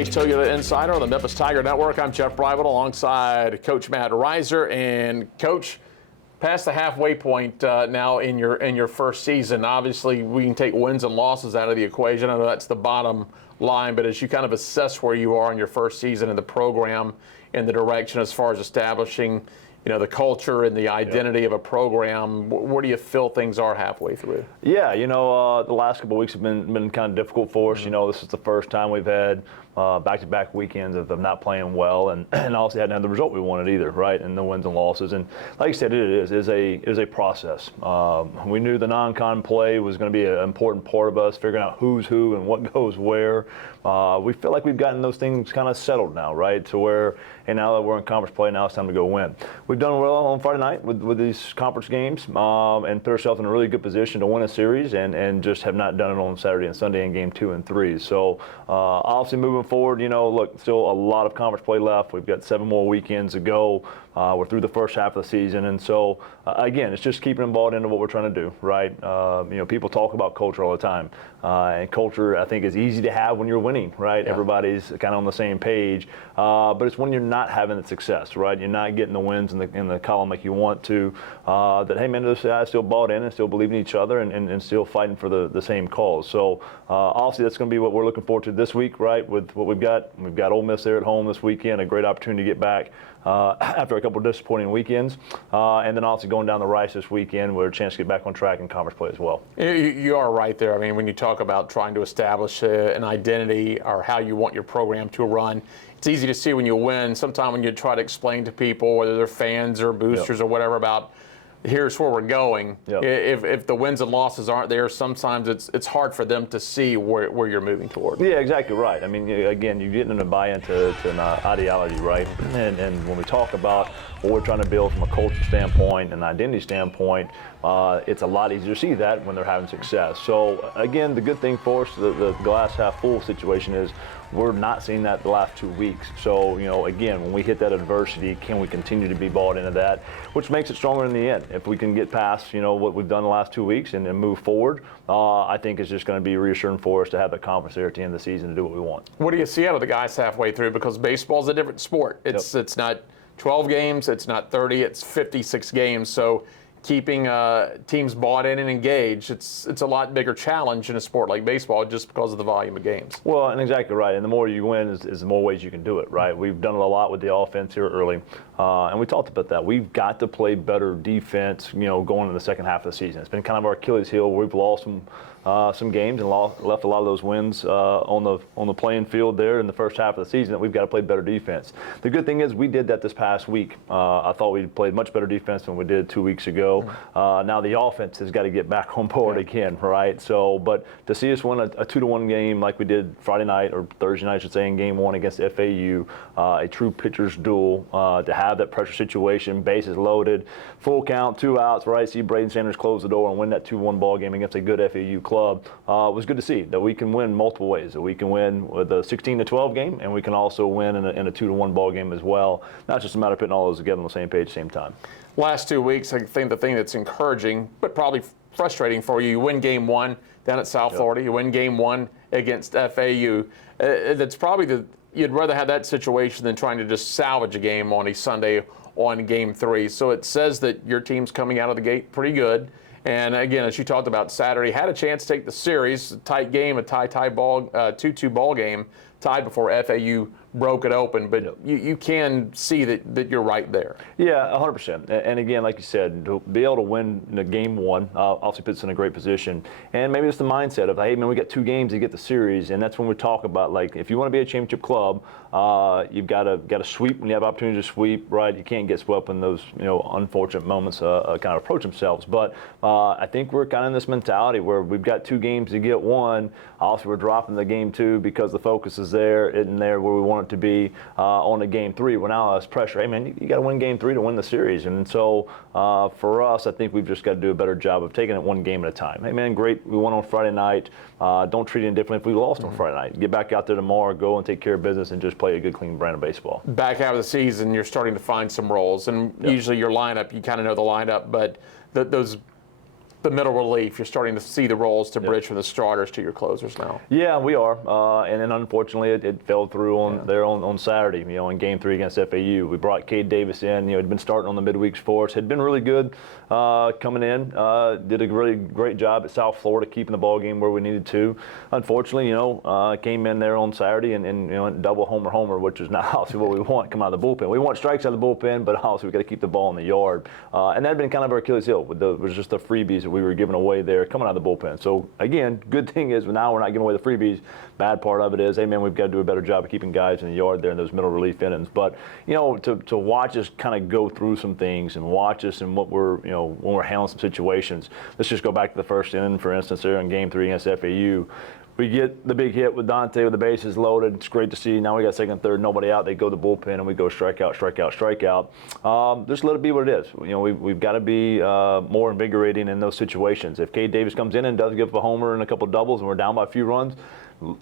Wolfchase Toyota Insider on the Memphis Tiger Network. I'm Jeff Brightwell alongside Coach Matt Reiser. And Coach, past the halfway point now in your first season. Obviously, we can take wins and losses out of the equation. I know that's the bottom line, but as you kind of assess where you are in your first season in the program and the direction as far as establishing, the culture and the identity of a program, where do you feel things are halfway through? Yeah, the last couple of weeks have been kind of difficult for us. This is the first time we've had back-to-back weekends of them not playing well, and obviously hadn't had the result we wanted either, right? And the wins and losses. And like you said, it is a process. We knew the non-con play was going to be an important part of us, figuring out who's who and what goes where. We feel like we've gotten those things kind of settled now, right? To where, and now that we're in conference play, now it's time to go win. We've done well on Friday night with these conference games and put ourselves in a really good position to win a series, and just have not done it on Saturday and Sunday in game 2 and 3. So obviously moving forward, look, still a lot of conference play left. We've got 7 more weekends to go. We're through the first half of the season, and so again, it's just keeping them bought into what we're trying to do, right? People talk about culture all the time, and culture, I think, is easy to have when you're winning, right? Yeah. Everybody's kind of on the same page, but it's when you're not having the success, right? You're not getting the wins in the column like you want to. That hey man, those guys still bought in and still believe in each other and still fighting for the same cause. So obviously that's going to be what we're looking forward to this week, right? With what we've got Ole Miss there at home this weekend, a great opportunity to get back after a couple of disappointing weekends, and then also going down the Rice this weekend with a chance to get back on track in conference play as well. You are right there. I mean, when you talk about trying to establish an identity or how you want your program to run, it's easy to see when you win. Sometimes when you try to explain to people, whether they're fans or boosters or whatever, about here's where we're going. Yep. If the wins and losses aren't there, sometimes it's hard for them to see where you're moving toward. Yeah, exactly right. I mean, again, you're getting them to buy into an ideology, right? And when we talk about what we're trying to build from a culture standpoint and identity standpoint, it's a lot easier to see that when they're having success. So again, the good thing for us, the glass half full situation is we're not seeing that the last 2 weeks. So, again, when we hit that adversity, can we continue to be bought into that, which makes it stronger in the end. If we can get past, what we've done the last 2 weeks and move forward, I think it's just going to be reassuring for us to have the confidence there at the end of the season to do what we want. What do you see out of the guys halfway through? Because baseball's a different sport. It's not 12 games, it's not 30, it's 56 games. So keeping teams bought in and engaged, it's a lot bigger challenge in a sport like baseball just because of the volume of games. Well, and exactly right. And the more you win is the more ways you can do it, right? We've done it a lot with the offense here early, and we talked about that. We've got to play better defense, going into the second half of the season. It's been kind of our Achilles heel. We've lost some games and left a lot of those wins on the playing field there in the first half of the season that we've got to play better defense. The good thing is we did that this past week. I thought we played much better defense than we did 2 weeks ago. Now the offense has got to get back on board again, right? So, but to see us win a 2-1 game like we did Friday night or Thursday night, I should say, in game 1 against FAU, a true pitcher's duel, to have that pressure situation, bases loaded, full count, 2 outs, right? See Braden Sanders close the door and win that 2-1 ball game against a good FAU club. It was good to see that we can win multiple ways. That we can win with a 16-12 game, and we can also win in a 2-1 ball game as well. Not just a matter of putting all those together on the same page, same time. Last 2 weeks, I think the thing that's encouraging, but probably frustrating for you win game 1 down at South Florida. You win game 1 against FAU. That's probably you'd rather have that situation than trying to just salvage a game on a Sunday on game 3. So it says that your team's coming out of the gate pretty good. And again, as you talked about Saturday, had a chance to take the series, a tight game, a tie ball, 2-2 ball game, tied before FAU broke it open. But you can see that you're right there. Yeah, 100%. And again, like you said, to be able to win game 1 obviously puts us in a great position. And maybe it's the mindset of, hey, man, we got 2 games to get the series. And that's when we talk about, like, if you want to be a championship club, you've got to sweep when you have opportunity to sweep, right? You can't get swept when those unfortunate moments kind of approach themselves. But I think we're kind of in this mentality where we've got 2 games to get 1. Also, we're dropping the game 2 because the focus is there, isn't there where we want it to be on the game 3. Well, now there's pressure. Hey, man, you got to win game 3 to win the series. And so for us, I think we've just got to do a better job of taking it 1 game at a time. Hey, man, great. We won on Friday night. Don't treat it indifferently if we lost on Friday night. Get back out there tomorrow, go and take care of business, and just play a good, clean brand of baseball. Back half of the season, you're starting to find some roles. And usually your lineup, you kind of know the lineup, but those the middle relief. You're starting to see the roles to bridge from the starters to your closers now. Yeah, we are. And then unfortunately, it fell through on Saturday, in Game 3 against FAU. We brought Cade Davis in. He'd been starting on the midweeks for us. Had been really good coming in. Did a really great job at South Florida keeping the ball game where we needed to. Unfortunately, came in there on Saturday and double homer, which is not obviously what we want come out of the bullpen. We want strikes out of the bullpen, but obviously we got to keep the ball in the yard. And that had been kind of our Achilles heel. Was just the freebies that we were giving away there coming out of the bullpen. So again, good thing is now we're not giving away the freebies. Bad part of it is, hey man, we've got to do a better job of keeping guys in the yard there in those middle relief innings. But to watch us kind of go through some things and watch us and what we're when we're handling some situations. Let's just go back to the first inning, for instance, there in Game 3 against FAU. We get the big hit with Dante with the bases loaded. It's great to see. Now we got second, third, nobody out. They go to the bullpen and we go strikeout. Just let it be what it is. We've got to be more invigorating in those situations. If Cade Davis comes in and does give up a homer and a couple of doubles and we're down by a few runs,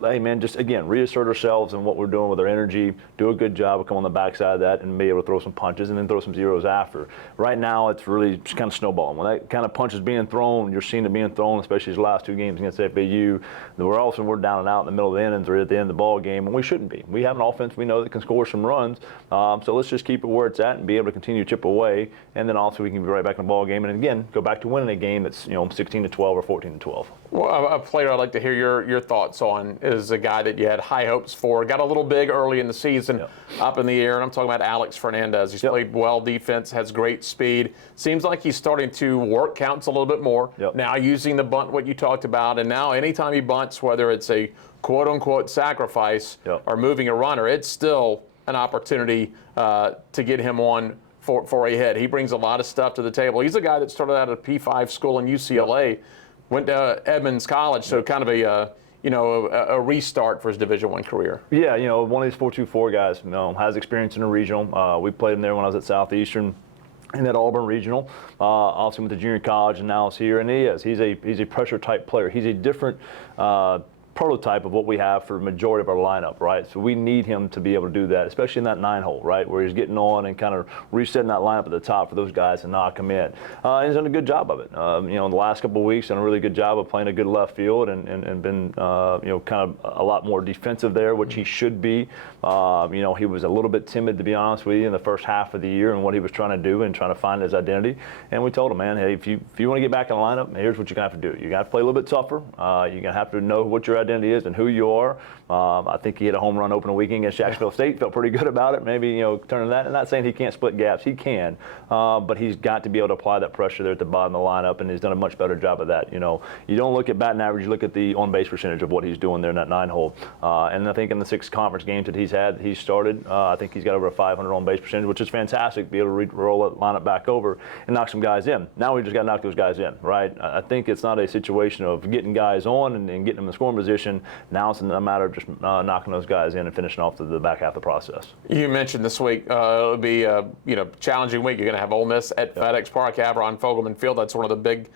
hey man, just again reassert ourselves and what we're doing with our energy. Do a good job of coming on the backside of that and be able to throw some punches and then throw some zeros after. Right now, it's really just kind of snowballing. When that kind of punch is being thrown, you're seeing it being thrown, especially these last 2 games against FAU. We're down and out in the middle of the innings or at the end of the ball game, and we shouldn't be. We have an offense we know that can score some runs, so let's just keep it where it's at and be able to continue to chip away, and then also we can be right back in the ball game and again go back to winning a game that's 16-12 or 14-12. Well, a player I'd like to hear your thoughts on is a guy that you had high hopes for. Got a little big early in the season, up in the air, and I'm talking about Alex Fernandez. He's played well defense, has great speed. Seems like he's starting to work counts a little bit more. Now using the bunt, what you talked about, and now anytime he bunts, whether it's a quote-unquote sacrifice or moving a runner, it's still an opportunity to get him on for a hit. He brings a lot of stuff to the table. He's a guy that started out at a P5 school in UCLA. Went to Edmonds College, so kind of a restart for his Division I career. Yeah, one of these 4.24 guys has experience in a regional. We played him there when I was at Southeastern and at Auburn Regional. Obviously went to junior college and now is here, and he's a pressure type player. He's a different prototype of what we have for the majority of our lineup, right? So we need him to be able to do that, especially in that 9-hole, right, where he's getting on and kind of resetting that lineup at the top for those guys to knock him in. And he's done a good job of it. In the last couple of weeks, done a really good job of playing a good left field and been, kind of a lot more defensive there, which he should be. He was a little bit timid, to be honest with you, in the first half of the year and what he was trying to do and trying to find his identity. And we told him, man, hey, if you want to get back in the lineup, here's what you're going to have to do. You're going to have to play a little bit tougher. You're going to have to know what your identity is and who you are. I think he hit a home run opening weekend against Jacksonville State. Felt pretty good about it. Maybe turning that. And not saying he can't split gaps. He can, but he's got to be able to apply that pressure there at the bottom of the lineup, and he's done a much better job of that. You don't look at batting average. You look at the on-base percentage of what he's doing there in that 9-hole. And I think in the 6 conference games that he's started, I think he's got over a 500 on-base percentage, which is fantastic. Be able to roll that lineup back over and knock some guys in. Now we just got to knock those guys in, right? I think it's not a situation of getting guys on and getting them in the scoring position. Now it's a matter of just knocking those guys in and finishing off the back half of the process. You mentioned this week it'll be a challenging week. You're going to have Ole Miss at FedEx Park, Aberon Fogelman Field. That's one of the big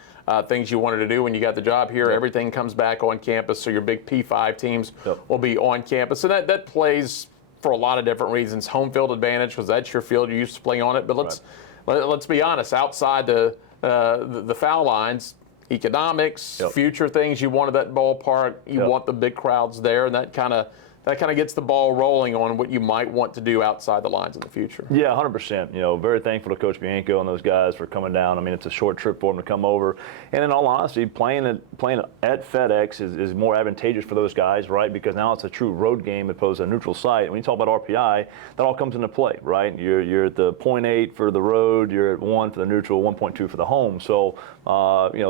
things you wanted to do when you got the job here. Everything comes back on campus, so your big P5 teams will be on campus. And that plays for a lot of different reasons. Home field advantage, because that's your field. You're used to playing on it. But let's be honest, outside the foul lines, economics, future things, you wanted that ballpark, you want the big crowds there, and that kind of gets the ball rolling on what you might want to do outside the lines in the future. Yeah, 100%. Very thankful to Coach Bianco and those guys for coming down. I mean, it's a short trip for them to come over. And in all honesty, playing at FedEx is more advantageous for those guys, right? Because now it's a true road game as opposed to a neutral site. And when you talk about RPI, that all comes into play, right? You're at the 0.8 for the road, you're at 1 for the neutral, 1.2 for the home. So,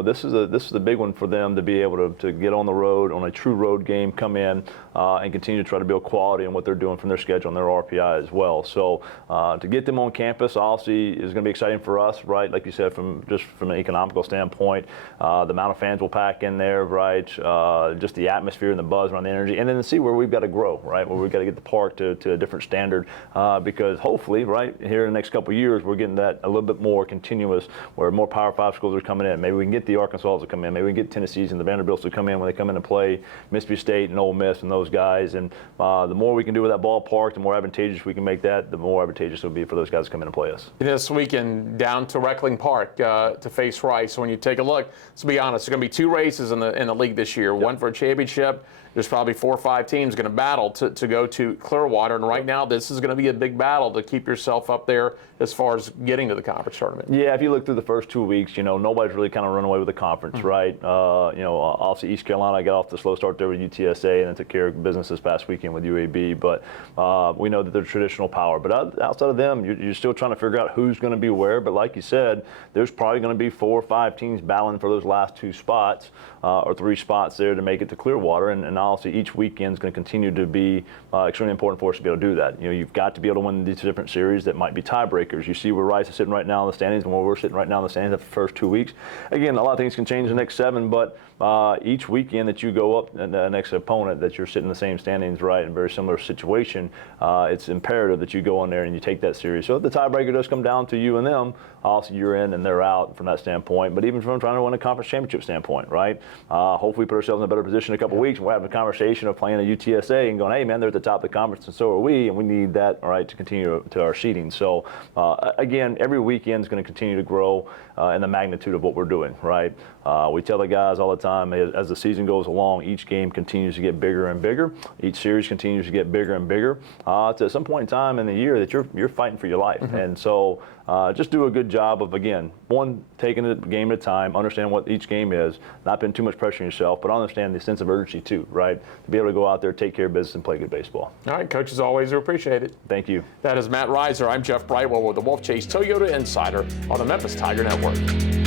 this is a big one for them to be able to get on the road on a true road game, come in and continue to try to build quality in what they're doing from their schedule and their RPI as well. So to get them on campus, obviously, is going to be exciting for us, right? Like you said, from an economical standpoint, the amount of fans we'll pack in there, right? Just the atmosphere and the buzz around the energy, and then to see where we've got to grow, right? Where we've got to get the park to a different standard, because hopefully, right, here in the next couple of years, we're getting that a little bit more continuous, where more Power 5 schools are coming in. Maybe we can get the Arkansas to come in. Maybe we can get Tennessee's and the Vanderbilts to come in when they come in and play Mississippi State and Ole Miss and those guys. And And the more we can do with that ballpark, the more advantageous we can make that, the more advantageous it will be for those guys to come in and play us. This weekend down to Reckling Park to face Rice. When you take a look, let's be honest, there's going to be 2 races in the league this year. Yep. One for a championship. There's probably 4 or 5 teams going to battle to go to Clearwater, and right now this is going to be a big battle to keep yourself up there as far as getting to the conference tournament. Yeah, if you look through the first 2 weeks, nobody's really kind of run away with the conference, right? Obviously East Carolina got off the slow start there with UTSA and then took care of business this past weekend with UAB, but we know that they're traditional power. But outside of them, you're still trying to figure out who's going to be where. But like you said, there's probably going to be 4 or 5 teams battling for those last 2 spots or 3 spots there to make it to Clearwater, and obviously each weekend is going to continue to be extremely important for us to be able to do that. You've got to be able to win these different series that might be tiebreakers. You see where Rice is sitting right now in the standings and where we're sitting right now in the standings after the first 2 weeks. Again, a lot of things can change in the next 7, but each weekend that you go up and the next opponent that you're sitting in the same standings, right, in a very similar situation, it's imperative that you go in there and you take that series. So if the tiebreaker does come down to you and them, obviously you're in and they're out from that standpoint. But even from trying to win a conference championship standpoint, right? Hopefully we put ourselves in a better position in a couple of weeks and we'll have a conversation of playing a UTSA and going, hey man, they're at the top of the conference and so are we, and we need that, all right, to continue to our seeding. So again, every weekend is going to continue to grow in the magnitude of what we're doing, right? We tell the guys all the time, as the season goes along, each game continues to get bigger and bigger. Each series continues to get bigger and bigger. To some point in time in the year that you're fighting for your life. Mm-hmm. And so just do a good job of, again, one, taking it game at a time, understand what each game is, not putting too much pressure on yourself, but understand the sense of urgency too, right? To be able to go out there, take care of business, and play good baseball. All right, Coach, as always, we appreciate it. Thank you. That is Matt Reiser. I'm Jeff Brightwell with the Wolfchase Toyota Insider on the Memphis Tiger Network.